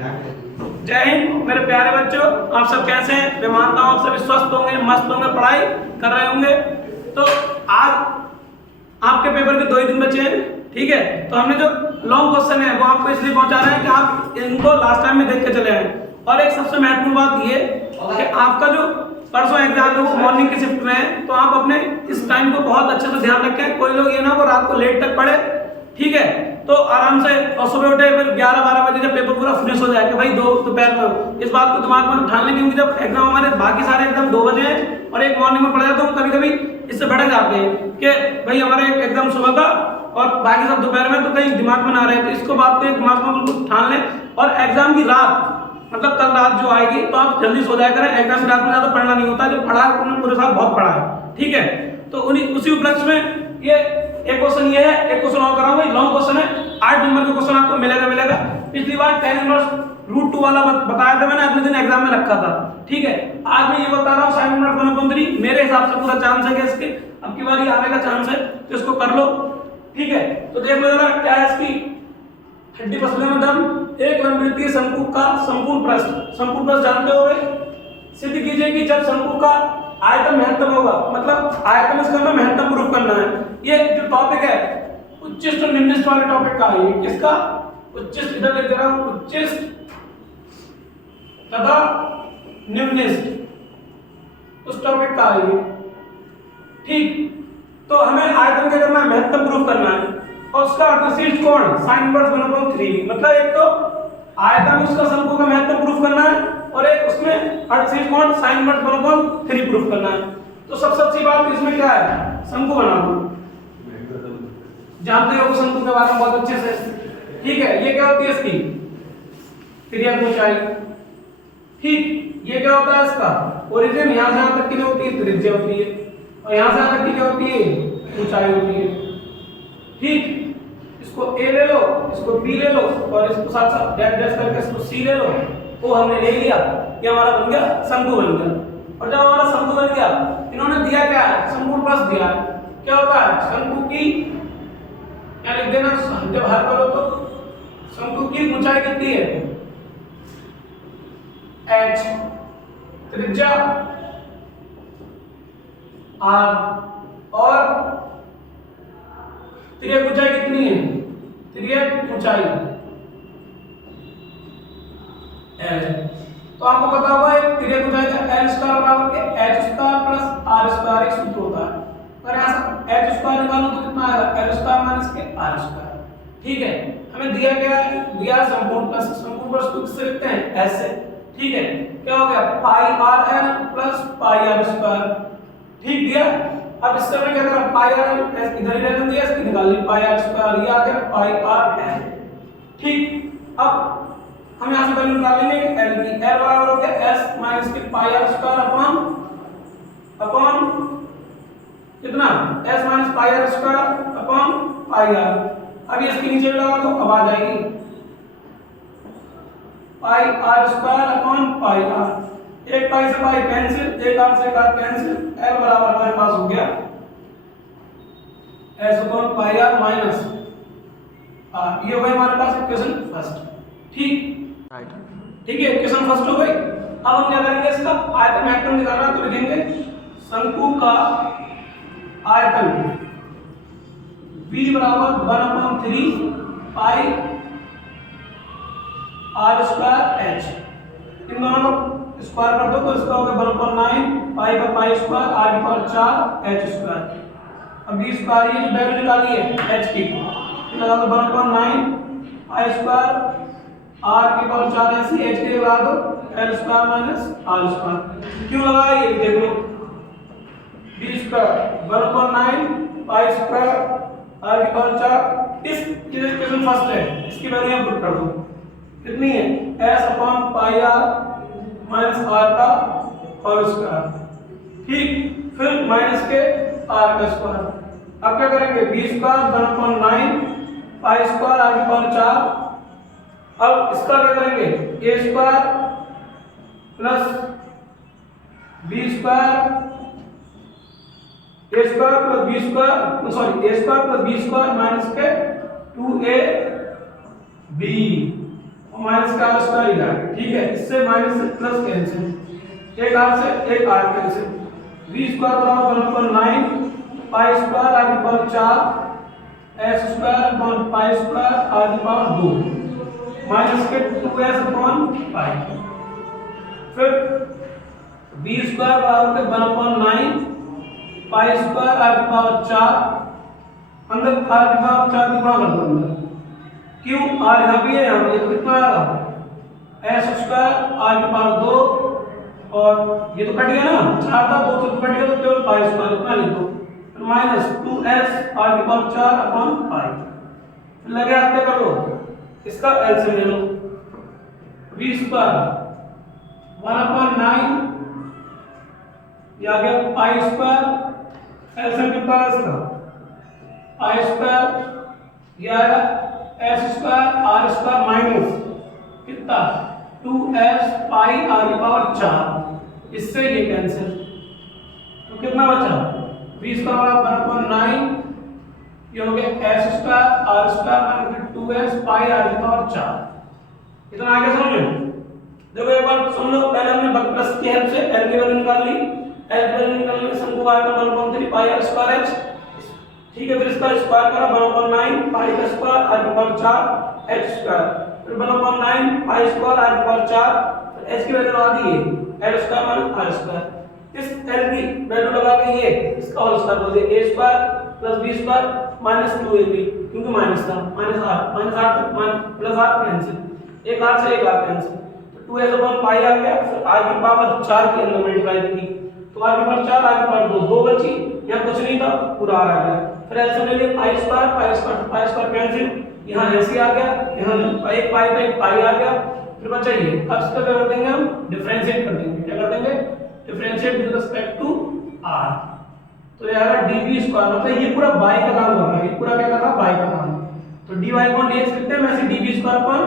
जय हिंद मेरे प्यारे बच्चों, आप सब कैसे हैं? मैं मानता हूँ आप सभी स्वस्थ होंगे, मस्त होंगे, पढ़ाई कर रहे होंगे। तो आज आपके पेपर के 2 ही दिन बचे हैं, ठीक है। तो हमने जो लॉन्ग क्वेश्चन है वो आपको इसलिए पहुंचा रहे हैं कि आप इनको लास्ट टाइम में देख के चले आए। और एक सबसे महत्वपूर्ण बात ये कि आपका जो परसों एग्जाम है वो मॉर्निंग की शिफ्ट में है, तो आप अपने इस टाइम को बहुत अच्छे से ध्यान रखें। कोई लोग ये ना वो रात को लेट तक पढ़े, ठीक है। तो आराम से और सुबह उठे फिर 11-12 बजे जब पेपर पूरा फिनिश हो जाए कि भाई 2 दोपहर में हो। इस बात को दिमाग में ठान लें, क्योंकि जब एग्जाम हमारे बाकी सारे एग्जाम 2 बजे हैं और एक मॉर्निंग में पढ़ा जाता है, तो कभी कभी इससे भटक जाते हैं कि भाई हमारे एक एग्जाम सुबह का और बाकी सब दोपहर में, तो कहीं दिमाग में ना रहे। तो इसको बात को दिमाग में बिल्कुल ठान लें। और एग्जाम की रात मतलब कल रात जो आएगी तो आप जल्दी सो जाया करें। एग्जाम की रात में ज्यादा पढ़ना नहीं होता, जो पढ़ा है उन्होंने पूरे साल बहुत पढ़ा है, ठीक है। तो उसी उपलक्ष्य में ये एक क्वेश्चन ये है, एक क्वेश्चन और कराऊंगा, लॉन्ग क्वेश्चन है। 8 नंबर का क्वेश्चन आपको मिलेगा। पिछली बार tan इनवर्स √2 वाला बताया था मैंने, अगले दिन एग्जाम में रखा था, ठीक है। आज मैं ये बता रहा हूँ sin इनवर्स 1/3। मेरे हिसाब से पूरा चांस है कि इसके अब की बार आने का चांस है, तो इसको कर लो, ठीक है। तो देख लो जरा क्या है इसकी हड्डी पसले में दम। एक लंबवृत्तीय शंकु का संपूर्ण प्रस्थ जानते हो, सिद्ध कीजिए कि जब शंकु का आयतन महत्तम होगा, मतलब आयतन इसका हमें महत्तम प्रूफ करना है। ये जो टॉपिक है उच्चिष्ट और निम्निष्ठ वाले टॉपिक का है। ये किसका? उच्चिष्ट, इधर लिख दे रहा हूं, उच्चिष्ट तथा निम्निष्ठ उस टॉपिक का है ये, ठीक। तो हमें आयतन क्या करना है? महत्तम प्रूफ करना है। और उसका अर्थशीष्ट कोण sin इनवर्स 1/3, मतलब एक तो आयतन उसका शंकु का महत्तम प्रूफ करना है और एक उसमें अर्थशीष्ट कोण sin इनवर्स 1/3 प्रूफ करना है। तो सबसे अच्छी बात इसमें क्या है? शंकु बना दो, जानते हो शंकु के बारे में बहुत अच्छे से, ठीक है। ये क्या होती है इसकी तिर्यक ऊंचाई, ठीक। ये क्या होता है इसका ओरिजिन, यहां से यहां तक की होती है त्रिज्या होती है, और यहां से यहां तक की क्या होती है? ऊंचाई होती है, ठीक। इसको a ले लो, इसको b ले लो और इसको साथ साथ डैश डैश करके इसको c ले लो। वो हमने ले लिया, ये हमारा बन गया शंकु बन गया। और जब हमारा शंकु बन गया, इन्होंने दिया क्या है? संपूर्ण प्रस्थ दिया है। क्या होता है? शंकु की क्या लिख देना जब हल करो तो शंकु की ऊंचाई कितनी है? h, त्रिज्या r और तिर्यक ऊंचाई कितनी है? तिर्यक ऊंचाई l। तो आपको पता होगा एक तिर्यक ऊंचाई का l² बराबर के h² प्लस r² एक सूत्र होता है। अगर यहां से h² निकालो तो कितना आएगा? l² के r², ठीक है। हमें दिया क्या है? दिया संपूर्ण प्रस्थ को किससे लिखते हैं? s से, ठीक है। क्या हो गया? पाई r l plus pi r², ठीक दिया। अब इससे हमने क्या करा? पाई r l इधर ही रहने दिया, इसकी निकाल ली पाई r², ये आ गया पाई r l, ठीक। अब हम यहां से वैल्यू निकाल लेंगे l की। l बराबर हो गया s माइनस के पाई r² अपॉन कितना? s minus pi r² upon pi r। अब इसके नीचे लगा दो, अब आ जाएगी पाई r² अपॉन पाई r। एक पाई से पाई कैंसिल, एक r से r कैंसिल, l बराबर हमारे पास हो गया s upon pi r minus r। ये हो गई हमारे पास इक्वेशन फर्स्ट, ठीक। ठीक है, इक्वेशन फर्स्ट हो गई। अब हम क्या करेंगे? इसका आयतन महत्तम निकालना, तो लिखेंगे शंकु का आयतन v बराबर 1/3 पाई r² h। इन दोनों को स्क्वायर कर दो तो इसका हो गया 1/9 पाई का पाई स्क्वायर r की पावर 4 h²। अब v स्क्वायर ये जो वैल्यू निकाली है h की, लगा दो 1/9 पाई स्क्वायर r की पावर 4 ऐसे h के लगा दो l² माइनस r²। क्यों लगाया ये देख लो, v square 1/9 pi square r की पावर 4, इस इक्वेशन फर्स्ट है, इसकी वैल्यू हम पुट कर दो, कितनी है? s upon pi r minus r का होल स्क्वायर, ठीक। फिर माइनस के r का स्क्वायर। अब क्या करेंगे? v square 1/9 pi square r की पावर 4। अब इसका क्या करेंगे? a square plus b square, a square plus b square, sorry a square plus b square minus के 2ab माइनस का आर स्क्वायर ही आएगा, ठीक है। इससे माइनस से प्लस कैंसिल, एक आर से एक आर कैंसिल, वी स्क्वायर बराबर 1/9 पाई स्क्वायर आर की power 4 s square upon pi square r की पावर 2 माइनस के 2s अपॉन पाई। फिर बी स्क्वायर बराबर 1/9 पाई स्क्वायर आर की पावर 4 अंदर आर की पावर 4 की गुणा कर दो अंदर, क्यों आर यहाँ भी है, यहाँ भी कितना आएगा एस स्क्वायर आर की पावर 2 और ये तो कट गया ना, 4 था 2 से कट गया तो केवल पाई स्क्वायर इतना लिख दो, फिर माइनस 2s आर की पावर 4 अपॉन पाई। फिर लगे आते कर लो, इसका एलसीएम ले लो, v स्क्वायर 1/9 ये आ गया पाई स्क्वायर, एलसीएम कितना है इसका पाई स्क्वायर, ये आएगा s square r square minus कितना 2s पाई आर की पावर 4, इससे ये कैंसिल, तो कितना बचा v स्क्वायर 1/9 ये हो गया s square r square minus 2s pi r की पावर 4। इतना आगे समझ लो। देखो एक बार सुन लो, पहले हमने बग प्लस की हेल्प से l की वैल्यू निकाल ली, l की वैल्यू निकालने में शंकु का आयतन 1/3 पाई आर स्क्वायर h, ठीक है। फिर इसका स्क्वायर करा 1/9 पाई का स्क्वायर आर की पावर 4 h स्क्वायर, फिर 1/9 पाई स्क्वायर आर की पावर 4, फिर h की वैल्यू लगा दी है l square minus r square, इस l की वैल्यू लगा के ये इसका होल स्क्वायर बोल दिया a square plus b square minus 2ab, क्योंकि माइनस था माइनस r तक प्लस r कैंसिल, एक r से एक r कैंसिल, तो 2s अपॉन पाई आ गया, फिर r की पावर 4 के अंदर मल्टीप्लाई की तो r की पावर 4 r की पावर 2 बची, यहाँ कुछ नहीं था पूरा r आ गया, फिर ऐसे ले लिया पाई स्क्वायर कैंसिल, यहाँ ऐसे आ गया, यहाँ एक पाई का एक पाई आ गया, फिर बचा ये। अब इसका क्या कर देंगे हम डिफरेंशिएट कर देंगे, क्या कर देंगे differentiate with respect to r, तो ये आएगा dv स्क्वायर, मतलब ये पूरा y का काम कर रहा है, ये पूरा क्या कर रहा है y का काम, तो dy अपॉन dx लिखते हैं, वैसे dv स्क्वायर अपॉन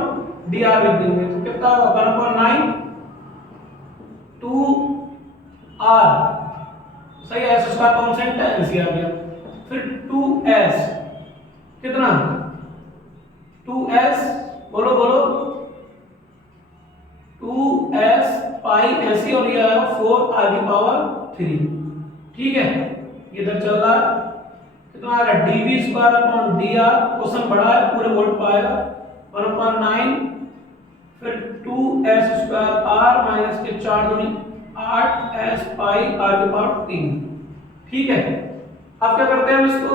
dr लिख देंगे, तो कितना होगा 1/9 2r, सही है, s स्क्वायर कांस्टेंट है ऐसे आ गया, फिर 2s कितना 2s बोलो बोलो 2s पाई ऐसे और ये आएगा 4 r की पावर 3, ठीक है। ये इधर चल रहा है कितना आ रहा है dv square upon dr, question बड़ा है पूरे वोल्ट पाएगा 1/9 फिर 2s स्क्वायर r माइनस के 4 दूनी 8s पाई r की पावर 3, ठीक है। अब क्या करते हैं हम इसको,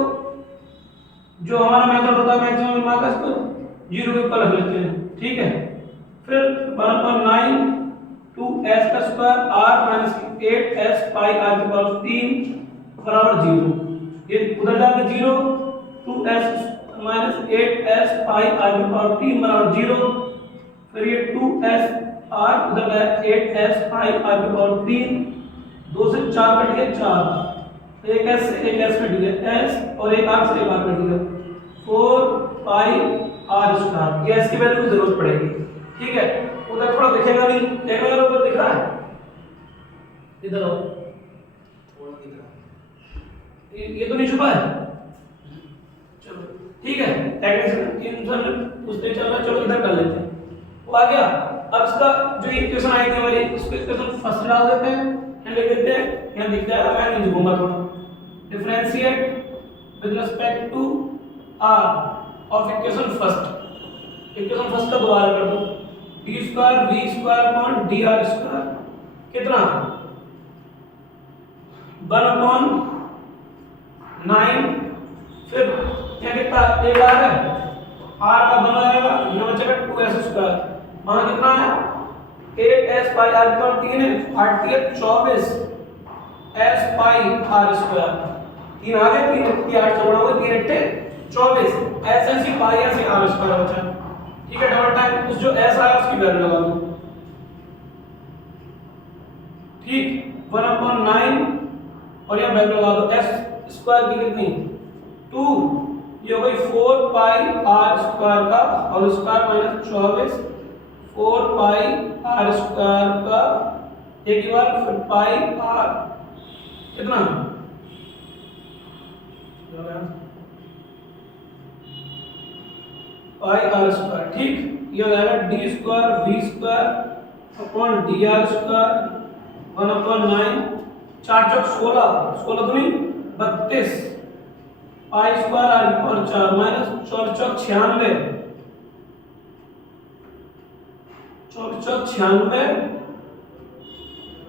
जो हमारा मेथड होता है मैक्सिमम मार्कस को 0 के ऊपर रख लेते हैं, ठीक है। फिर 1/9 2s का स्क्वायर r माइनस 8s पाई r की पावर 3 बराबर 0, ये उधर जाके 0 2s माइनस 8s पाई r की पावर 3 बराबर 0, फिर ये 2s r उधर गया 8s पाई r की पावर 3, 2 से 4 कट गया 4, एक s से एक s कट गया s और एक r से एक r कट गया 4 पाई r स्क्वायर, ये s की वैल्यू की जरूरत पड़ेगी, ठीक है। उधर थोड़ा दिखेगा नहीं, देखो इधर ऊपर दिख रहा है, इधर आओ थोड़ा दिख रहा है, ये तो नहीं छुपा है, चलो ठीक है। टेक्निशियन पूछते चल रहा, चलो इधर कर लेते हैं, वो आ गया। अब इसका जो इक्वेशन आएगी हमारी, उसको इक्वेशन फर्स्ट डाल देते हैं, यहाँ लिख देते हैं, यहाँ दिख जाएगा, मैं नहीं लिखूंगा, थोड़ा differentiate with respect to r of equation first का दोबारा कर दो, d square v square upon dr square कितना 1/9, फिर यहाँ कितना एक r है, r का बना रहेगा, यहाँ बचेगा 2s स्क्वायर, वहाँ कितना है 8s पाई r की पावर 3 है, 8 3 24 s पाई r स्क्वायर, 3 आ गए, 3 8 से बड़ा हुआ 3 8 24 s ऐसी पाई ऐसे r स्क्वायर बचा, ठीक है। डबल टाइम उस जो s आया उसकी वैल्यू लगा दो, ठीक 1/9 और यह वैल्यू लगा दो s स्क्वायर की कितनी 2, ये हो गई 4 पाई r स्क्वायर का और स्क्वायर माइनस 24 4 पाई r स्क्वायर का एक बार, फिर पाई r कितना पाई r स्क्वायर, ठीक। ये हो जाएगा d square v square upon d r square 1/9, 4 चौक 16, 16 दूनी 32 पाई स्क्वायर आर की पावर 4 माइनस 4 चौक 96, 4 चौक 96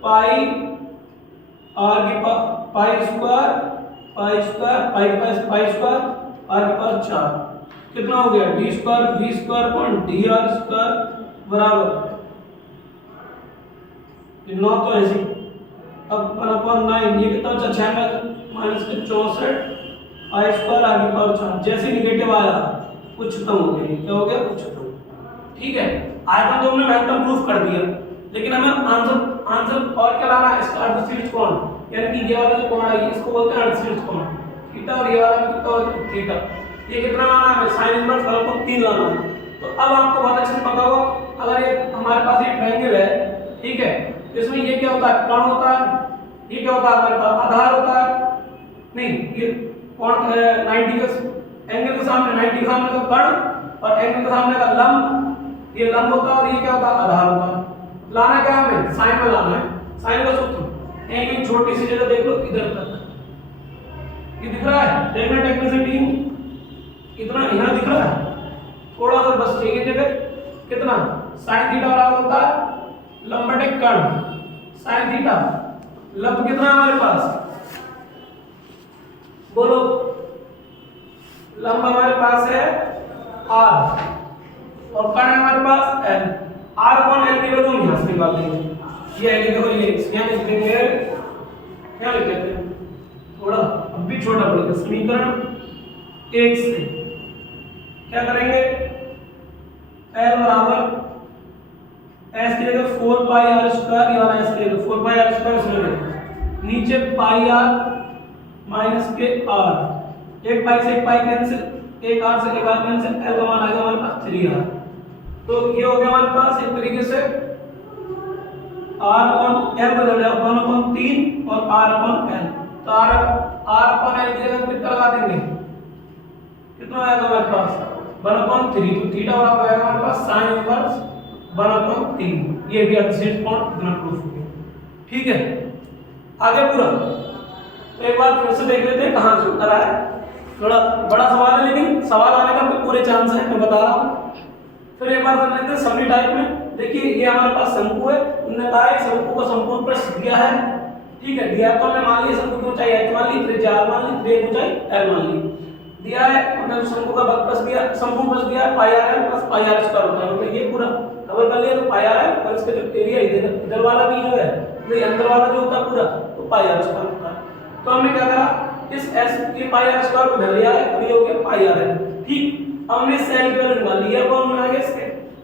पाई आर की pi square pi square pi square r की पावर 4 कितना हो गया d square v square upon d r square बराबर 9 तो ऐसे अब 1/9 ये कितना बचा 6 माइनस के 64 पाई स्क्वायर आर की पावर 4 जैसे निगेटिव आया उच्चतम हो गया क्या हो गया उच्चतम। ठीक है आयतन तो हमने महत्तम प्रूफ कर दिया लेकिन हमें आंसर और क्या लाना है इसका अर्धशीर्ष कोण यानी कि ये वाला जो कोण है इसको बोलते हैं अर्धशीर्ष कोण थीटा और ये वाला कितना होता है थीटा ये कितना लाना है साइन इनवर्स वाला को 3 लाना है। तो अब आपको बहुत अच्छे से पता होगा अगर ये हमारे पास एक ट्रायंगल है ठीक है तो इसमें ये क्या होता है कोण होता है ये क्या होता है हमारे पास आधार होता है नहीं ये कोण 90 के एंगल के सामने 90 के सामने का कोण और एंगल के सामने का लंब ये लंब होता है और ये क्या होता है आधार होता है। लाना क्या हमें साइन में लाना है साइन का सूत्र एक छोटी सी जगह देख लो इधर तक ये दिख रहा है देखना टेक्निसिटी इतना यहाँ दिख रहा है थोड़ा सा बस एक ही जगह कितना साइन थीटा बराबर होता है लंब बटे कोण साइन थीटा लंब कितना हमारे पास बोलो लंब हमारे पास है r और कोण है हमारे पास l r अपॉन l की वैल्यू यहां से निकाल लेंगे ये है देखो ये यहां लिख देंगे क्या लिख देते हैं थोड़ा अब भी छोटा पड़ेगा समीकरण 1 से क्या करेंगे l बराबर s की जगह 4 पाई r स्क्वायर या s की जगह 4 पाई r स्क्वायर इसमें नीचे पाई r माइनस के r एक पाई से एक पाई कैंसिल एक r से एक r कैंसिल l का मान आएगा हमारे पास 3r तो ये हो गया हमारे पास एक तरीके से r अपॉन l बदल जाएगा 1/3 और r अपॉन l तो r अपॉन l की जगह कितना लगा देंगे कितना आएगा हमारे पास 1/3 तो थीटा बराबर आएगा हमारे पास sin इनवर्स 1/3 ये भी अर्धशीर्ष कोण इतना प्रूफ हो गया। ठीक है आगे पूरा तो एक बार फिर से देख लेते हैं कहां से उत्तर आया थोड़ा बड़ा सवाल है लेकिन सवाल आने का पूरे चांस है मैं बता रहा हूं। फिर एक बार कर लेते हैं समरी टाइप में देखिए ये हमारे पास शंकु है उन्होंने कहा है शंकु को संपूर्ण पृष्ठ दिया है ठीक है दिया तो हमने मान लिया शंकु की ऊंचाई h मान ली त्रिज्या r मान ली त्रिज्या की ऊंचाई l मान ली दिया है मतलब शंकु का वक्रस दिया संपूर्ण पृष्ठ दिया पाई r है प्लस पाई r स्क्वायर होता है मतलब ये पूरा कवर कर लिया तो पाई r है और इसका जो एरिया इधर वाला भी जो है तो अंदर वाला जो होता है पूरा तो पाई r स्क्वायर होता है। तो हमने क्या करा इस s के पाई r स्क्वायर को धर लिया है और ये हो गया पाई r है ठीक हमने सेल की वैल्यू निकाल ली है कौन बना गया इसके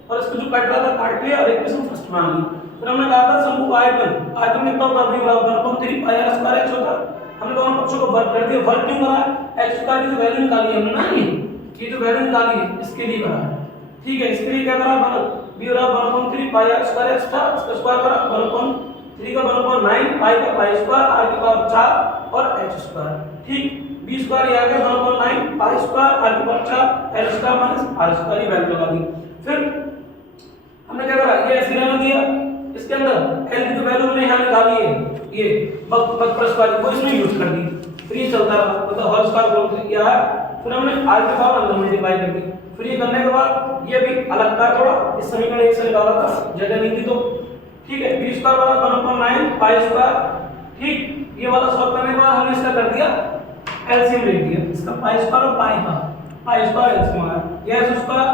और इसको जो कट रहा था काट लिया और इक्वेशन फर्स्ट मान ली। फिर हमने कहा था शंकु का आयतन कितना होता है बराबर 3 पाई r स्क्वायर h होता हमने दोनों पक्षों को वर्ग कर दिया वर्ग क्यों करा h स्क्वायर की जो वैल्यू निकाली है हमने ना ये जो वैल्यू निकाली है इसके लिए करा ठीक है इसके लिए क्या करा b बराबर 1/3 पाई r स्क्वायर h था इसका स्क्वायर करा 1/3 का 1/9 पाई का पाई स्क्वायर r की पावर 4 और h स्क्वायर ठीक b स्क्वायर ये आ गया 1/9 पाई स्क्वायर r की power 4 l square minus r square की वैल्यू लगा दी। फिर हमने क्या करा ये ऐसे रहने दिया इसके अंदर l की जो वैल्यू हमने यहां निकाली है ये वक्रस वाली वो इसमें यूज कर दी फिर ये चलता रहा मतलब होल स्क्वायर बोलते हैं यार फिर हमने r के पावर अंदर मल्टीप्लाई कर दी फिर ये करने के बाद ये भी अलग था थोड़ा इस समीकरण 1 से निकाला था जगह नहीं थी तो ठीक है b स्क्वायर बराबर 1/9 पाई स्क्वायर ठीक ये वाला सॉल्व करने के बाद हमने इसका कर दिया एलसीएम ले लिया इसका पाई स्क्वायर और पाई स्क्वायर एलसीएम आ गया ये s स्क्वायर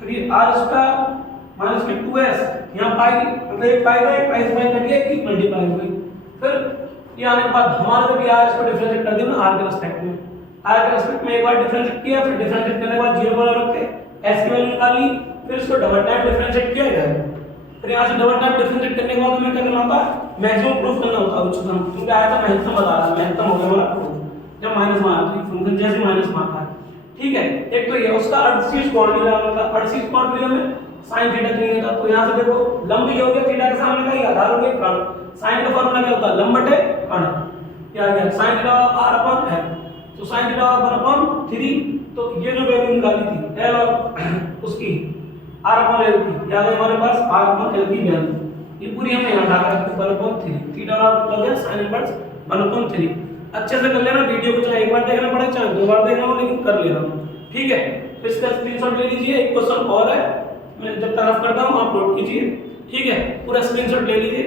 फिर ये r स्क्वायर माइनस के 2s यहां पाई मतलब एक पाई का एक पाई से पाई कट गया एक मल्टीप्लाई हो गई फिर ये आने के बाद हमारे को भी r इसको डिफरेंशिएट कर दिया ना r के रिस्पेक्ट में r के रिस्पेक्ट में एक बार डिफरेंशिएट किया फिर डिफरेंशिएट करने के बाद 0 बराबर रख के s की वैल्यू निकाल ली फिर इसको डबल टाइम डिफरेंशिएट किया इधर फिर यहां से डबल टाइम डिफरेंशिएट करने के बाद हमें क्या करना होता है मैक्सिमम प्रूफ करना होता है उच्चतम क्योंकि आया था महत्तम बता रहा महत्तम हो गया हमारा प्रूफ जब माइनस में आता है फंक्शन जैसे माइनस में आता है ठीक है एक तो ये उसका अर्धशीर्ष कोण भी लगाना था अर्धशीर्ष कोण भी हमें sin थीटा चाहिए था तो यहां से देखो लंब ये हो गया थीटा के सामने का ये आधार हो गया कोण sin का फार्मूला क्या होता है लंब बटे कोण क्या आ गया sin theta r upon l तो sin थीटा 1/3 तो ये जो वैल्यू निकाली थी l और उसकी आर अपॉन एल की, या हमारे पास आर अपॉन एल की वैल्यू, ये पूरी हमने यहाँ ढाका रखी 1/3, थीटा और आपको लग गया sin इनवर्स 1/3। अच्छे से कर लेना, वीडियो को चाहे एक बार देखना पड़े चाहे दो बार देखना हो, लेकिन कर लेना, ठीक है। तो इसका स्क्रीनशॉट ले लीजिए, एक क्वेश्चन और है, मैं जब तरफ करता हूँ आप नोट कीजिए, ठीक है, पूरा स्क्रीनशॉट ले लीजिए।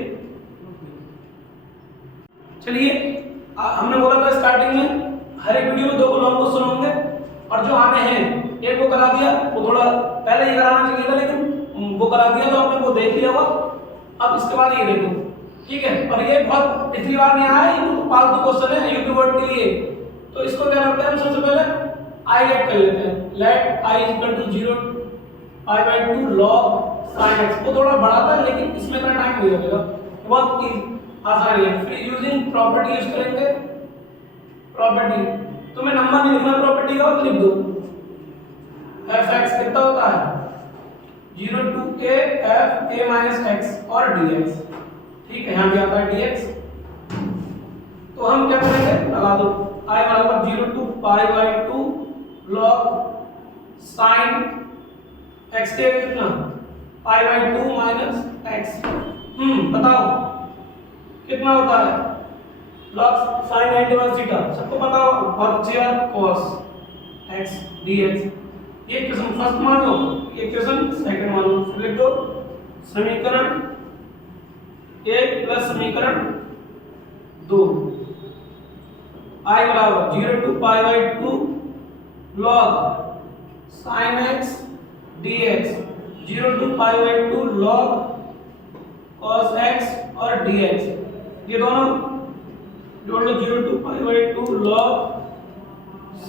चलिए हमने बोला था स्टार्टिंग में हर एक वीडियो में 2 लॉन्ग क्वेश्चन होंगे, और जो आने हैं एक वो करा दिया, वो थोड़ा पहले ही कराना चाहिए था लेकिन वो करा दिया तो आपने वो देख लिया होगा। अब इसके बाद ये देखो, ठीक है, और ये बहुत पिछली बार नहीं आया, ये तो फालतू क्वेश्चन है यूपी बोर्ड के लिए, तो इसको क्या करते हैं हम सबसे पहले आई लेट कर लेते हैं, let I equal to 0 π/2 log sin x, वो थोड़ा बड़ा था लेकिन इसमें इतना टाइम नहीं लगेगा, बहुत आसान है। फिर यूजिंग प्रॉपर्टी यूज करेंगे, प्रॉपर्टी तो मैं नंबर नहीं लिखना, प्रॉपर्टी का और लिख दो fx कितना होता है 0 to a f a minus x और dx, ठीक है, यहाँ पे आता है dx, तो हम क्या करेंगे लगा दो I बराबर 0 to π/2 log sin x के कितना π/2 minus x, बताओ कितना होता है log sin 90 थीटा, सबको पता हो, बहुत अच्छी बात, cos x dx, ये क्वेश्चन फर्स्ट मान लो, ये क्वेश्चन सेकंड मान लो, फिर लिख दो समीकरण 1 प्लस समीकरण 2, I बराबर 0 to π/2 log sin x dx, 0 to π/2 log cos x और dx, ये दोनों जोड़ लो, 0 to π/2 log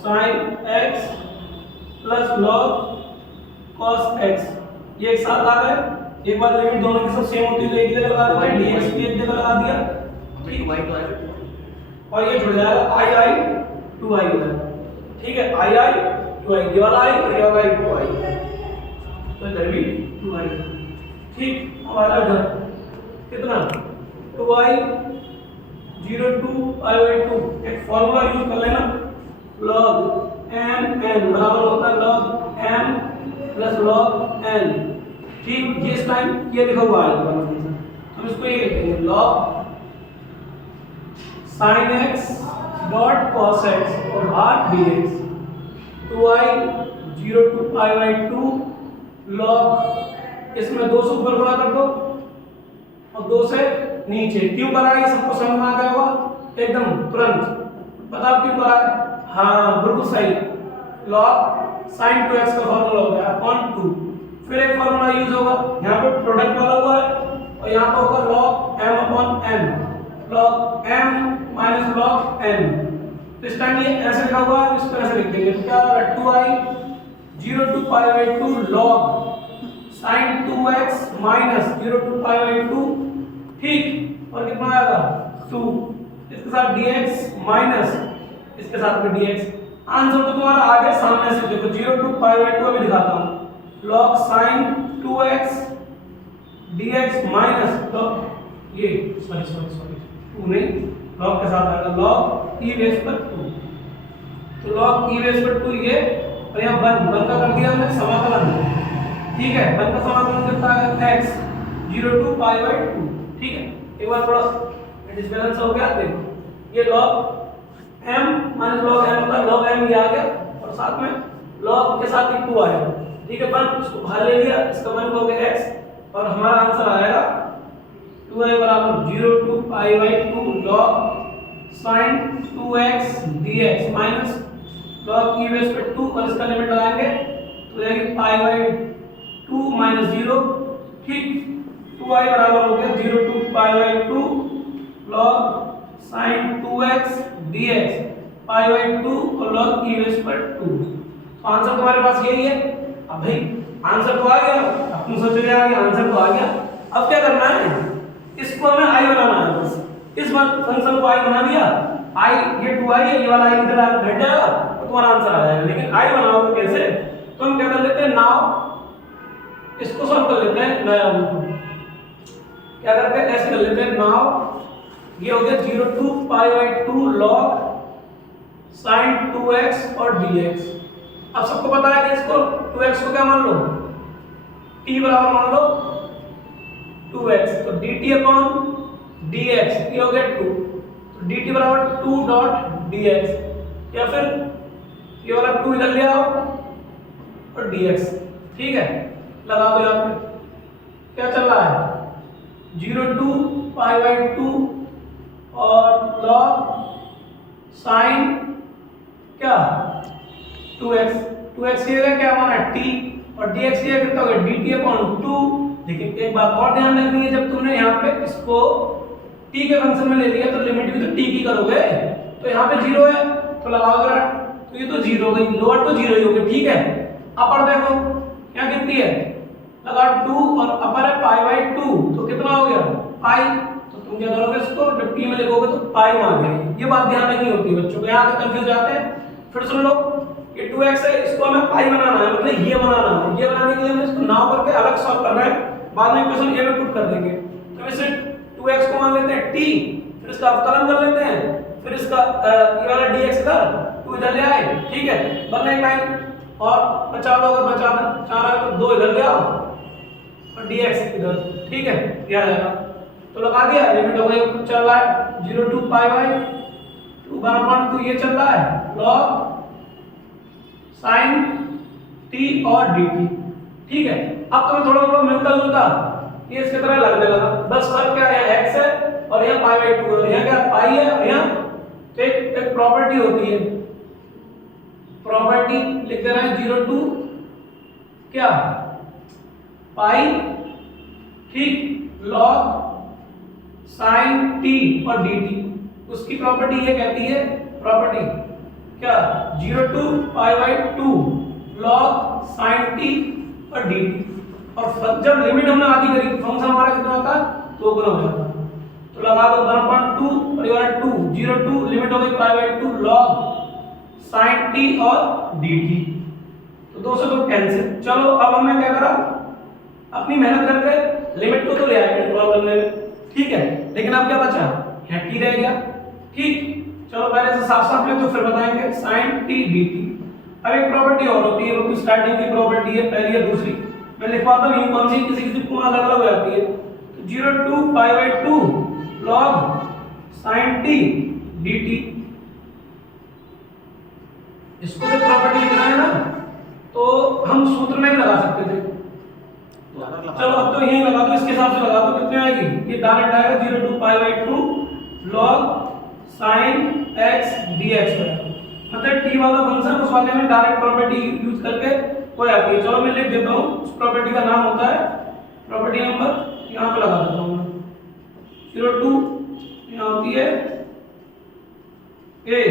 sin x plus log cos x, ये एक साथ आ गए, एक बार लिमिट दोनों की सब सेम होती है तो एक जगह लगा दिया, dx भी एक जगह लगा दिया, ठीक है, और ये जुड़ जाएगा i 2i हो जाएगा, ठीक है, i 2i, ये वाला i और ये वाला 2i, तो इधर भी 2i, ठीक, हमारा इधर कितना 2i 0 to π/2, एक फॉर्मूला यूज कर लेना, log m n बराबर होता है log m plus log n, ठीक, जिस टाइम ये लिखा हुआ है हम इसको ये लिखेंगे log sin x dot cos x और r dx, 2i 0 to π/2 log, इसमें 2 से ऊपर गुणा कर दो और 2 से नीचे, क्यों करा है सबको समझ में आ गया होगा एकदम तुरंत, बताओ क्यों करा है, हाँ बिल्कुल सही, log sin 2x का फॉर्मूला हो गया अपॉन 2, फिर एक फॉर्मूला यूज होगा, यहाँ पे प्रोडक्ट वाला हुआ है और यहाँ पे होगा log m upon n, log m minus log n, तो इस टाइम ये ऐसे लिखा हुआ है, इसको ऐसे लिख देंगे, तो क्या होगा 2i 0 to π/2 log sin 2x minus 0 to π/2, ठीक, और कितना आएगा 2, इसके साथ dx माइनस इसके साथ में dx, आंसर तो तुम्हारा आ गया सामने से, देखो 0 to π/2 अभी दिखाता हूँ, log sin 2x dx minus, तो ये सॉरी 2 नहीं, log के साथ आएगा log e बेस पर 2, तो log e बेस पर 2 ये, और यहाँ बन का कर दिया हमने समाकलन, ठीक है, बन का समाकलन कितना है x 0 to π/2, ठीक है, एक बार थोड़ा डिस्बैलेंस हो गया, देखो ये log m minus log m होता है, log m ये आ गया और साथ में log के साथ ही 2 आएगा, ठीक है, बन उसको बाहर ले लिया, इसका बन हो गया x और हमारा आंसर आएगा 2i बराबर 0 to π/2 log sin 2x dx minus log e base पे 2 और इसका लिमिट लगाएंगे तो जाएगी π/2 माइनस 0, ठीक, 2i बराबर हो गया 0 to π/2 log sin 2x dx π/2 और log e बेस पर 2, तो आंसर तुम्हारे पास यही है। अब भाई आंसर तो आ गया, अब तुम सोच रहे हो आंसर तो आ गया, अब क्या करना है, इसको हमें i बनाना है, बस इस फंक्शन को i बना दिया, i ये 2i है, ये वाला i इधर आकर घट जाएगा तो तुम्हारा आंसर आ जाएगा, लेकिन i बनाओगे कैसे, तो हम क्या कर लेते हैं नाउ इसको सॉल्व कर लेते हैं, नया क्या करते हैं ऐसे कर लेते हैं, नाउ ये हो गया 0 to π/2 log sin 2x और dx, अब सबको पता है कि इसको 2x को क्या मान लो t बराबर मान लो 2x, तो dt अपॉन dx ये हो गया 2, तो dt बराबर 2 डॉट dx, या फिर ये वाला 2 इधर ले आओ और dx, ठीक है, लगा दो यहाँ पे। क्या चल रहा है 0 to पाई बाई 2 और log साइन क्या 2x ये है क्या हमारा t और dx ये कितना होगा dt अपॉन 2। लेकिन एक बात और ध्यान रखनी है, जब तुमने यहाँ पे इसको t के फंक्शन में ले लिया तो लिमिट भी तो t की करोगे, तो यहाँ पे 0 है तो लगाओ जरा, तो ये तो 0 हो गई, लोअर तो 0 ही हो गई, ठीक है। अपर देखो यहाँ कितनी है, लगा 2 और अपर है पाई बाई 2, तो कितना हो गया पाई, तो तुम क्या करोगे इसको जब t में लिखोगे तो पाई मान लेंगे। ये बात ध्यान रखनी होती है बच्चों को, यहाँ पे कंफ्यूज जाते हैं। फिर सुन लो, ये 2x है, इसको हमें पाई बनाना है, मतलब ये बनाना है। ये बनाने के लिए हमें इसको नाव करके अलग सॉल्व करना है, बाद में इक्वेशन a में पुट कर देंगे। तो इसे 2x को मान लेते हैं t, फिर इसका अवकलन कर लेते हैं, फिर इसका ये वाला dx इधर 2 इधर ले आए, ठीक है, बनना एक लाइन और बचा लो, अगर बचाना चाह रहा है तो 2 इधर ले आओ और dx इधर, ठीक है, ये आ जाएगा। तो लगा दिया, लिमिट हो गई, चल रहा है 0 to पाई बाई 2 बराबर 2 ये चल रहा है log sin t और dt, ठीक है। अब तुम्हें थोड़ा थोड़ा मिलता जुलता ये इसकी तरह लगने लगा, बस फर्क क्या है, x है और यहाँ पाई बाई 2 है, यहाँ क्या पाई है और यहाँ तो एक प्रॉपर्टी होती है, प्रॉपर्टी लिख दे रहे हैं 0 to क्या पाई, ठीक, log sin t और dt, उसकी प्रॉपर्टी ये कहती है, प्रॉपर्टी क्या 0 to pi by 2 log sin t और dt, और जब लिमिट हमने आधी करी फंक्शन हमारा कितना होता है 2 गुना हो जाता है। तो लगा दो 1.2 और ये वाला 2 0 to लिमिट हो गई पाई बाई 2 log sin t और dt, तो 2 से 2 कैंसिल। चलो अब हमने क्या करा, अपनी मेहनत करके लिमिट को तो ले आए कंट्रोल करने में, ठीक है, लेकिन अब क्या बचा, यहाँ t रह गया, ठीक। चलो पहले से साफ साफ ले तो फिर बताएंगे sin t dt। अब एक प्रॉपर्टी और होती है, वो स्टार्टिंग की प्रॉपर्टी है, पहली या दूसरी मैं लिखवाता हूं, कौन सी, किसी किसी को अलग अलग हो जाती है। तो 0 to pi by 2 log sin t dt, इसको जो प्रॉपर्टी लिखना है ना तो हम सूत्र में ही लगा सकते थे, चलो अब तो यही लगा दो, इसके हिसाब से लगा दो, कितनी आएगी, ये डायरेक्ट आएगा 0 to pi by 2 log sin x dx है, मतलब t वाला फंक्शन उस वाले में डायरेक्ट प्रॉपर्टी यूज करके हो जाती है। चलो मैं लिख देता हूँ, उस प्रॉपर्टी का नाम होता है, प्रॉपर्टी नंबर यहाँ पे लगा देता हूँ मैं, 0 to यहाँ होती है a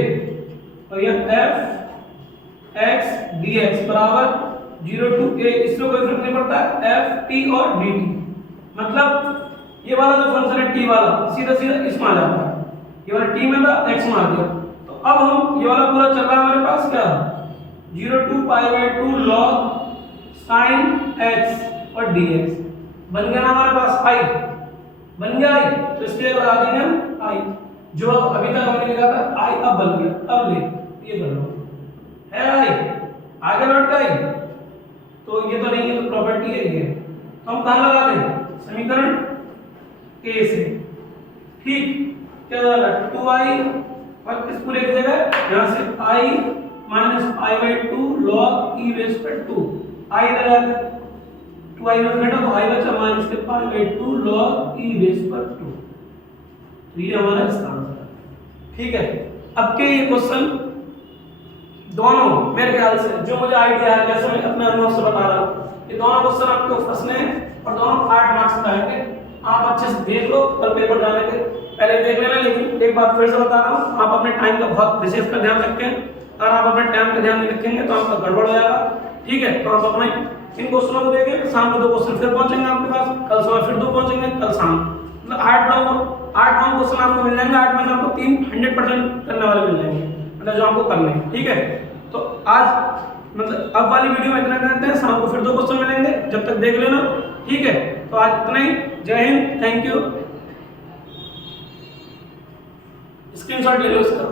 और यह f x dx बराबर 0 to a, इसमें कोई फर्क नहीं पड़ता है, f t और dt, मतलब ये वाला जो फंक्शन है t वाला सीधा सीधा इसमें आ जाता है, ये वाला t में था x में आ गया। तो अब हम ये वाला पूरा चल रहा है हमारे पास क्या 0 to pi by 2 log sin x और dx, बन गया ना हमारे पास i, बन गया i, तो इसलिए लगा देंगे हम i, जो अभी तक हमने लिखा था i अब बन गया। अब ले ये कर लो है i, आगे लौट गई, तो ये तो नहीं है, तो प्रॉपर्टी है ये, तो हम कहाँ लगा दें, समीकरण a से, ठीक, क्या होगा 2i और किस पूरे की जगह यहाँ से i minus pi by 2 log e raise पर 2, i इधर आ गया 2i में घटा तो i बचा माइनस के pi by 2 log e raise पर 2, तो ये हमारा इसका आंसर है, ठीक है। अब के ये क्वेश्चन दोनों मेरे ख्याल से जो मुझे आइडिया है, जैसे मैं अपने अनुभव से बता रहा हूँ, ये दोनों क्वेश्चन आपको फंसने हैं और दोनों 8 मार्क्स का आएंगे। आप अच्छे से देख लो, कल पेपर जाने के पहले देख लेना, लेकिन एक बार फिर से बता रहा हूँ, आप अपने टाइम का बहुत विशेष का ध्यान रखें, अगर आप अपने टाइम का ध्यान नहीं रखेंगे तो आपका गड़बड़ हो जाएगा, ठीक है। तो आप अपने इन क्वेश्चनों को देखें, शाम को 2 क्वेश्चन फिर पहुंचेंगे आपके पास, कल सुबह फिर 2 पहुंचेंगे, कल शाम, मतलब 8 क्वेश्चन आपको मिल जाएंगे, 8 में से आपको 3 100% करने वाले मिल जाएंगे, मतलब जो आपको करने हैं, ठीक है। तो आज मतलब अब वाली वीडियो में इतना करते हैं, शाम को फिर 2 क्वेश्चन मिलेंगे, जब तक देख लेना, ठीक है। तो आज इतना ही, जय हिंद, थैंक यू, स्क्रीनशॉट ले लो इसका।